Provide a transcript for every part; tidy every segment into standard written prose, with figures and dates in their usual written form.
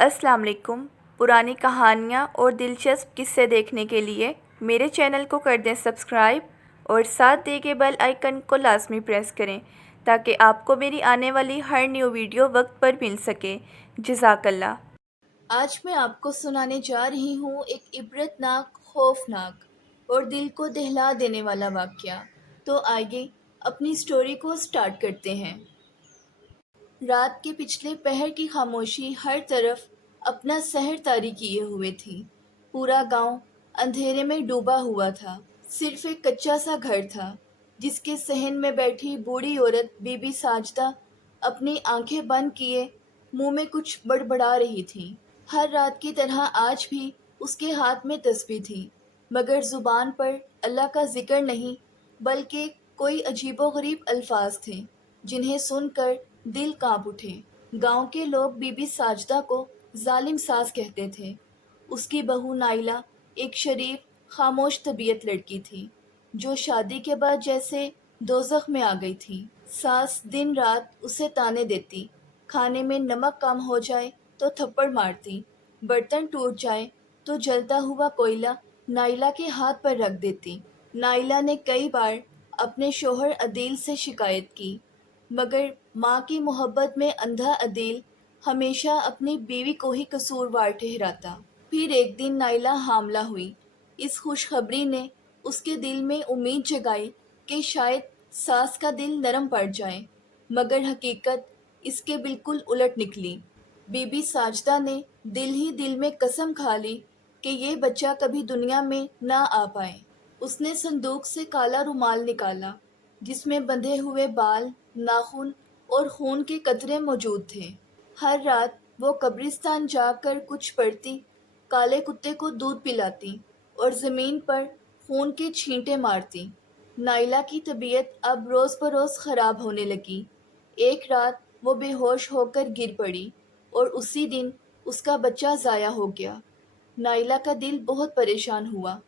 अस्सलाम वालेकुम। पुरानी कहानियाँ और दिलचस्प किस्से देखने के लिए मेरे चैनल को कर दें सब्सक्राइब और साथ दिए गए बेल आइकन को लाजमी प्रेस करें ताकि आपको मेरी आने वाली हर न्यू वीडियो वक्त पर मिल सके। जज़ाकल्लाह। आज मैं आपको सुनाने जा रही हूँ एक इबरतनाक, खौफनाक और दिल को दहला देने वाला वाक़या। तो आइए अपनी स्टोरी को स्टार्ट करते हैं। रात के पिछले पहर की खामोशी हर तरफ अपना सहर तारी किए हुए थी। पूरा गांव अंधेरे में डूबा हुआ था। सिर्फ एक कच्चा सा घर था जिसके सहन में बैठी बूढ़ी औरत बीबी साजदा अपनी आंखें बंद किए मुंह में कुछ बड़बड़ा रही थी। हर रात की तरह आज भी उसके हाथ में तस्बीह थी, मगर जुबान पर अल्लाह का जिक्र नहीं, बल्कि कोई अजीबोगरीब अल्फाज थे जिन्हें सुनकर दिल कांप उठे। गांव के लोग बीबी साजदा को जालिम सास कहते थे। उसकी बहू नाइला एक शरीफ, खामोश तबीयत लड़की थी जो शादी के बाद जैसे दोज़ख में आ गई थी। सास दिन रात उसे ताने देती, खाने में नमक कम हो जाए तो थप्पड़ मारती, बर्तन टूट जाए तो जलता हुआ कोयला नाइला के हाथ पर रख देती। नाइला ने कई बार अपने शोहर अदील से शिकायत की, मगर माँ की मोहब्बत में अंधा अदील हमेशा अपनी बीवी को ही कसूरवार ठहराता। फिर एक दिन नाइला हामला हुई। इस खुशखबरी ने उसके दिल में उम्मीद जगाई कि शायद सास का दिल नरम पड़ जाए, मगर हकीकत इसके बिल्कुल उलट निकली। बीबी साजदा ने दिल ही दिल में कसम खा ली कि ये बच्चा कभी दुनिया में ना आ पाए। उसने संदूक से काला रुमाल निकाला जिसमें बंधे हुए बाल, नाखून और खून के कतरे मौजूद थे। हर रात वो कब्रिस्तान जाकर कुछ पढ़ती, काले कुत्ते को दूध पिलाती और ज़मीन पर खून के छींटे मारती। नाइला की तबीयत अब रोज़ बरोज़ ख़राब होने लगी। एक रात वो बेहोश होकर गिर पड़ी और उसी दिन उसका बच्चा ज़ाया हो गया। नाइला का दिल बहुत परेशान हुआ,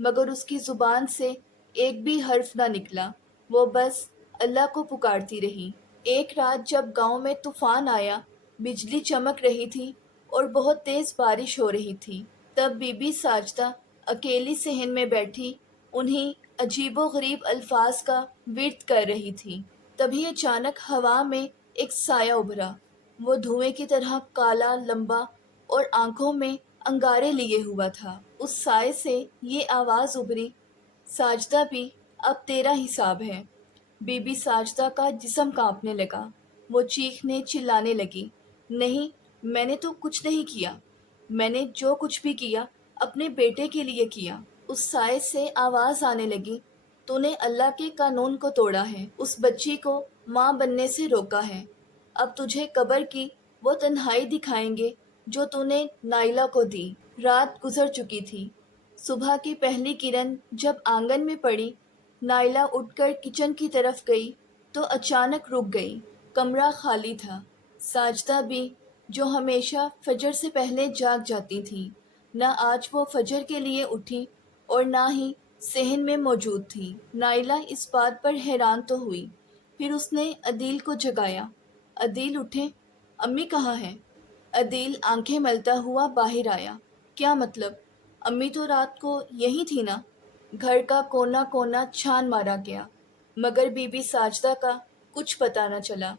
मगर उसकी ज़ुबान से एक भी हर्फ ना निकला। वो बस अल्लाह को पुकारती रही। एक रात जब गांव में तूफान आया, बिजली चमक रही थी और बहुत तेज़ बारिश हो रही थी, तब बीबी साजदा अकेली सहन में बैठी उन्हीं अजीबो-गरीब अल्फाज का विर्द कर रही थी। तभी अचानक हवा में एक साया उभरा। वो धुएं की तरह काला, लंबा और आंखों में अंगारे लिए हुआ था। उस साए से ये आवाज़ उभरी, साजदा भी अब तेरा हिसाब है। बीबी साजदा का जिस्म कांपने लगा। वो चीखने चिल्लाने लगी, नहीं, मैंने तो कुछ नहीं किया। मैंने जो कुछ भी किया अपने बेटे के लिए किया। उस साए से आवाज़ आने लगी, तूने अल्लाह के कानून को तोड़ा है, उस बच्ची को माँ बनने से रोका है। अब तुझे कब्र की वो तन्हाई दिखाएंगे जो तूने नाइला को दी। रात गुजर चुकी थी। सुबह की पहली किरण जब आंगन में पड़ी, नाइला उठकर किचन की तरफ गई तो अचानक रुक गई। कमरा खाली था। साजदा भी, जो हमेशा फजर से पहले जाग जाती थी, न आज वो फजर के लिए उठी और ना ही सहन में मौजूद थी। नाइला इस बात पर हैरान तो हुई, फिर उसने अदील को जगाया। अदील उठे, अम्मी कहाँ हैं? अदील आंखें मलता हुआ बाहर आया। क्या मतलब? अम्मी तो रात को यहीं थी ना? घर का कोना कोना छान मारा गया, मगर बीबी साजदा का कुछ पता न चला।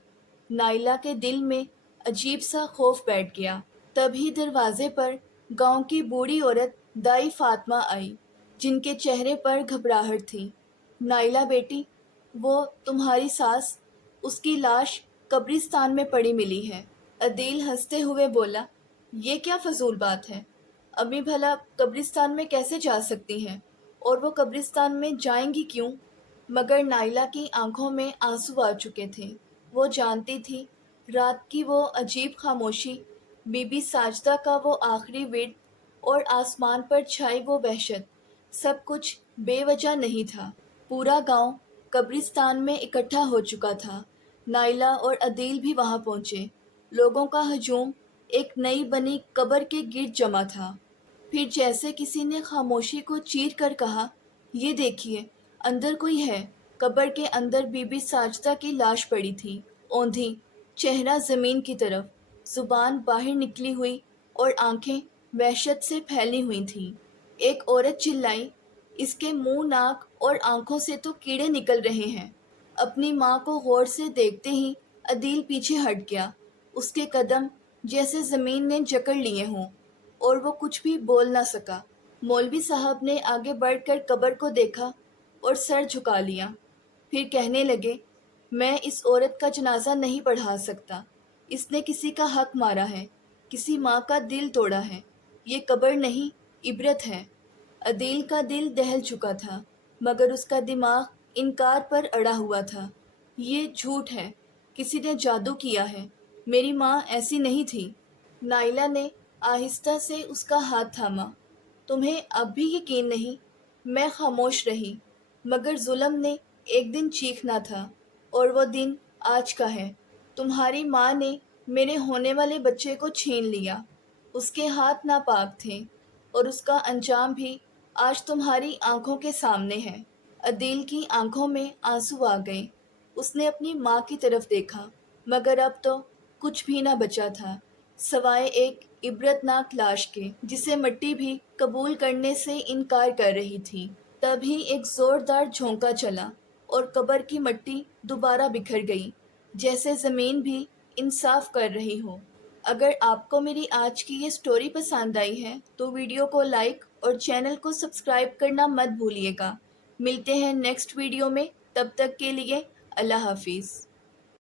नाइला के दिल में अजीब सा खौफ बैठ गया। तभी दरवाजे पर गांव की बूढ़ी औरत दाई फातिमा आई, जिनके चेहरे पर घबराहट थी। नाइला बेटी, वो तुम्हारी सास, उसकी लाश कब्रिस्तान में पड़ी मिली है। अदील हंसते हुए बोला, ये क्या फजूल बात है? अम्मी भला कब्रिस्तान में कैसे जा सकती हैं, और वो कब्रिस्तान में जाएंगी क्यों? मगर नाइला की आंखों में आंसू आ चुके थे। वो जानती थी रात की वो अजीब खामोशी, बीबी साजदा का वो आखिरी विर्द और आसमान पर छाई वो वहशत, सब कुछ बेवजह नहीं था। पूरा गांव कब्रिस्तान में इकट्ठा हो चुका था। नाइला और अदील भी वहां पहुंचे। लोगों का हजूम एक नई बनी कब्र के गिर्द जमा था। फिर जैसे किसी ने खामोशी को चीर कर कहा, ये देखिए, अंदर कोई है। कब्र के अंदर बीबी साजदा की लाश पड़ी थी, औंधी, चेहरा ज़मीन की तरफ, ज़ुबान बाहर निकली हुई اور آنکھیں وحشت سے پھیلی ہوئی تھیں۔ ایک عورت چلائی، اس کے منہ، ناک اور آنکھوں سے تو کیڑے نکل رہے ہیں۔ اپنی ماں کو غور سے دیکھتے ہی عدیل پیچھے ہٹ گیا۔ اس کے قدم جیسے زمین نے جکڑ لیے ہوں اور وہ کچھ بھی بول نہ سکا۔ مولوی صاحب نے آگے بڑھ کر قبر کو دیکھا اور سر جھکا لیا، پھر کہنے لگے، میں اس عورت کا جنازہ نہیں پڑھا سکتا۔ اس نے کسی کا حق مارا ہے، کسی ماں کا دل توڑا ہے۔ یہ قبر نہیں، عبرت ہے۔ عدیل کا دل دہل چکا تھا، مگر اس کا دماغ انکار پر اڑا ہوا تھا۔ یہ جھوٹ ہے، کسی نے جادو کیا ہے، میری ماں ایسی نہیں تھی۔ نائلہ نے آہستہ سے اس کا ہاتھ تھاما۔ تمہیں اب بھی یقین نہیں؟ میں خاموش رہی، مگر ظلم نے ایک دن چیخنا تھا، اور وہ دن آج کا ہے۔ تمہاری ماں نے میرے ہونے والے بچے کو چھین لیا۔ اس کے ہاتھ ناپاک تھے، اور اس کا انجام بھی آج تمہاری آنکھوں کے سامنے ہے۔ عدیل کی آنکھوں میں آنسو آ گئے۔ اس نے اپنی ماں کی طرف دیکھا، مگر اب تو کچھ بھی نہ بچا تھا سوائے ایک عبرتناک لاش کے، جسے مٹی بھی قبول کرنے سے انکار کر رہی تھی۔ تبھی ایک زوردار جھونکا چلا اور قبر کی مٹی دوبارہ بکھر گئی، جیسے زمین بھی انصاف کر رہی ہو۔ اگر آپ کو میری آج کی یہ سٹوری پسند آئی ہے تو ویڈیو کو لائک اور چینل کو سبسکرائب کرنا مت بھولیے گا۔ ملتے ہیں نیکسٹ ویڈیو میں، تب تک کے لیے اللہ حافظ۔